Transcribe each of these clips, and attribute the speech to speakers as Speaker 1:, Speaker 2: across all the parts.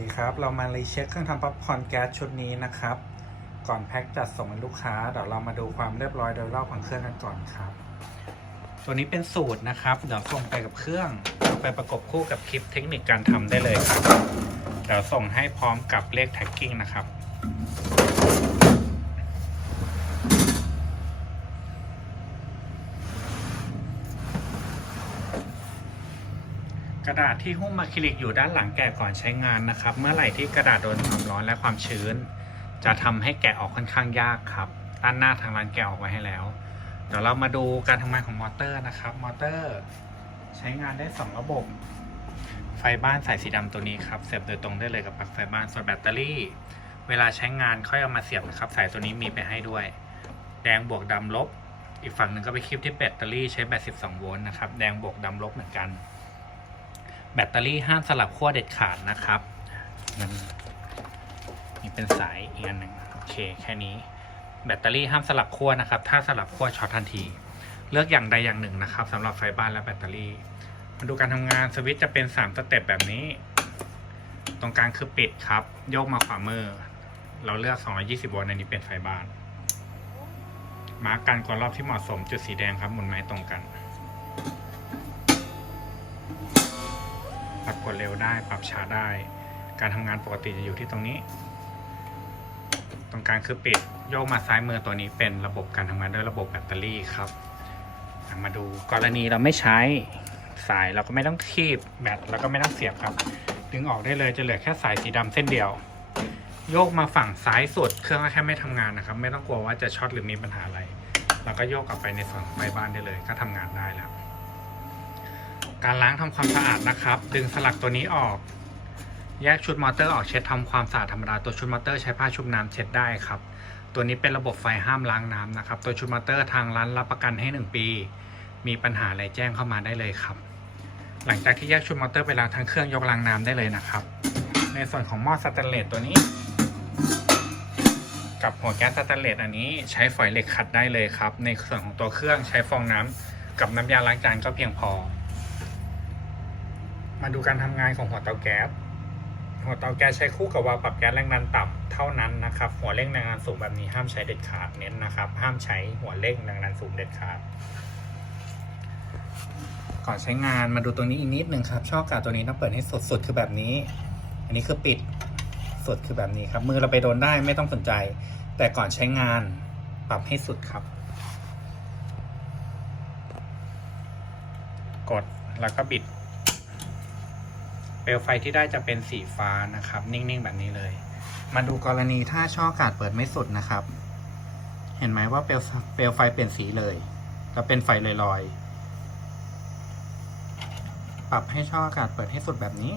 Speaker 1: ดีครับ เรามารีเช็คเครื่องทำป๊อปคอร์นแก๊สชุดนี้นะครับ ก่อนแพ็คจัดส่งให้ลูกค้า เดี๋ยวเรามาดูความเรียบร้อยโดยรอบของเครื่องกันก่อนครับ ตัวนี้เป็นสูตรนะครับ เดี๋ยวส่งไปกับเครื่องเอาไปประกบคู่กับคลิปเทคนิคการทำได้เลยครับ เดี๋ยวส่งให้พร้อมกับเลขแท็กกิ้งนะครับ กระดาษที่หุ้มอะคริลิกอยู่ด้านหลังแกะก่อนใช้งานนะครับ เมื่อไหร่ที่กระดาษโดนความร้อนและความชื้น จะทำให้แกะออกค่อนข้างยากครับ ด้านหน้าทางร้านแกะออกไว้ให้แล้ว เดี๋ยวเรามาดูการทำงานของมอเตอร์นะครับ มอเตอร์ ใช้งานได้ 2 ระบบ ไฟบ้านสายสีดำตัวนี้ครับเสียบโดยตรงได้เลยกับปลั๊กไฟบ้านส่วนแบตเตอรี่ เวลาใช้งานค่อยเอามาเสียบนะครับ สายตัวนี้มีไปให้ด้วย แดงบวกดำลบ อีกฝั่งหนึ่งก็ไปคลิปที่แบตเตอรี่ใช้แบต 12 โวลต์นะครับ แดงบวกดำลบเหมือนกัน แบตเตอรี่ห้ามสลับขั้วเด็ดขาดนะครับนนี่เป็นสายอีกอันหนึ่งโอเคแค่นี้ แบตเตอรี่ห้ามสลับขั้วนะครับ ถ้าสลับขั้วช็อตทันที เลือกอย่างใดอย่างหนึ่งนะครับสำหรับไฟบ้านและแบตเตอรี่ มาดูการทำงานสวิตช์จะเป็น3สเต็ปแบบนี้ ตรงกลางคือปิดครับ โยกมาขวามือ เราเลือก 220โวลต์อันนี้เป็นไฟบ้าน มาร์กการกรอบที่เหมาะสมจุดสีแดงครับหมุนไม้ตรงกัน ปรับกดเร็วได้ ปรับช้าได้ การทำงานปกติจะอยู่ที่ตรงนี้ ตรงกลางคือปิดโยกมาซ้ายมือตัวนี้เป็นระบบการทำงานด้วยระบบแบตเตอรี่ครับมาดูกรณีเราไม่ใช้สายเราก็ไม่ต้องคีบแบตแล้วก็ไม่ต้องเสียบครับ ดึงออกได้เลยจะเหลือแค่สายสีดำเส้นเดียว โยกมาฝั่งซ้ายสุดเครื่องก็แค่ไม่ทำงานนะครับ ไม่ต้องกลัวว่าจะช็อตหรือมีปัญหาอะไรเราก็โยกกลับไปในส่วนของไฟบ้านได้เลย ก็ทำงานได้แล้ว การล้างทำความสะอาดนะครับ ดึงสลักตัวนี้ออก แยกชุดมอเตอร์ออกเช็ดทำความสะอาดธรรมดาตัวชุดมอเตอร์ใช้ผ้าชุบน้ำเช็ดได้ครับ ตัวนี้เป็นระบบไฟห้ามล้างน้ำนะครับ ตัวชุดมอเตอร์ทางร้านรับประกันให้ 1 ปี มีปัญหาอะไรแจ้งเข้ามาได้เลยครับ หลังจากที่แยกชุดมอเตอร์ไปแล้วทั้งเครื่องยกล้างน้ำได้เลยนะครับ ในส่วนของหม้อสแตนเลสตัวนี้ กับหัวแก๊สสแตนเลสอันนี้ใช้ฝอยเหล็กขัดได้เลยครับ ในส่วนของตัวเครื่องใช้ฟองน้ำกับน้ำยาล้างจานก็เพียงพอ มาดูการทำงานของหัวเตาแก๊ส หัวเตาแก๊สใช้คู่กับวาล์วปรับแก๊สแรงดันต่ำเท่านั้นนะครับ หัวเร่งแรงดันสูงแบบนี้ห้ามใช้เด็ดขาดเน้นนะครับ ห้ามใช้หัวเร่งแรงดันสูงเด็ดขาด ก่อนใช้งานมาดูตัวนี้อีกนิดหนึ่งครับช่องอากาศตัวนี้ต้องเปิดให้สุดๆคือแบบนี้ อันนี้คือปิดสุดคือแบบนี้ครับ มือเราไปโดนได้ไม่ต้องสนใจ แต่ก่อนใช้งานปรับให้สุดครับ กดแล้วก็บิด ลวไฟที่ได้จะเป็นสีฟ้านะครับ นิ่งๆ แบบนี้เลย มาดูกรณีถ้าช่ออากาศเปิดไม่สุดนะครับ เห็นไหมว่าเปลวเปลวไฟเปลี่ยนสีเลยแล้วเป็นไฟลอยๆ ปรับให้ช่องอากาศเปิดให้สุดแบบนี้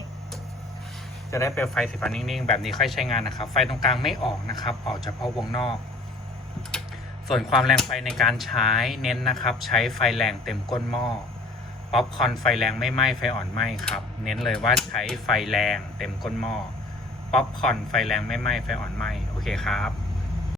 Speaker 1: จะได้เปลวไฟสีฟ้านิ่งๆ แบบนี้ค่อยใช้งานนะครับ ไฟตรงกลางไม่ออกนะครับ ออกเฉพาะวงนอก ส่วนความแรงไฟในการใช้เน้นนะครับ ใช้ไฟแรงเต็มก้นหม้อ ป๊อปคอนไฟแรงไม่ไหม้ไฟอ่อนไหม้ครับ เน้นเลยว่าใช้ไฟแรงเต็มก้นหม้อป๊อปคอนไฟแรงไม่ไหม้ไฟอ่อนไหม้โอเคครับ